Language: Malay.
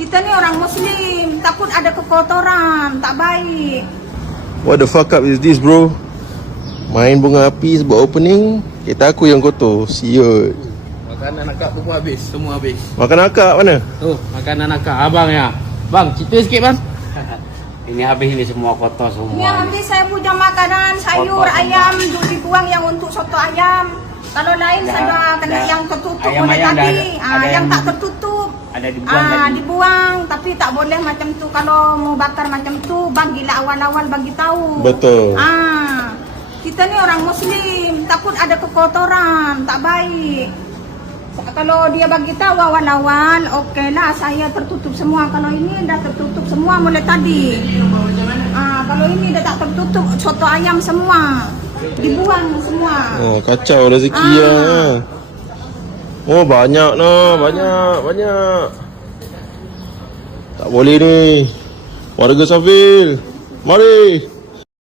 Kita ni orang Muslim, takut ada kekotoran, tak baik. What the fuck up is this, bro? Main bunga api sebab opening, kereta aku yang kotor. Siut. Makanan akak tu pun habis, semua habis. Makan akak mana? Tu, makanan akak abang ya. Bang, cerita sikit bang. Ini habis ini semua kotor semua. Ini habis saya bujang makanan, sayur, ayam, duk dibuang yang untuk soto ayam. Kalau lain saya kena yang tertutup oleh tadi. Yang tak tertutup. Ada dibuang tadi. Dibuang, tapi tak boleh macam tu. Kalau mau bakar macam tu, bagilah awal-awal bagi tahu. Betul. Kita ni orang Muslim, takut ada kekotoran, tak baik. Kalau dia bagi tahu awal-awal, okeylah saya tertutup semua. Kalau ini dah tertutup semua mulai tadi. Kalau ini dah tak tertutup, soto ayam semua dibuang semua. Oh, kacau rezeki lah. Oh, banyak nah, banyak. Tak boleh ni. Warga Safil, mari.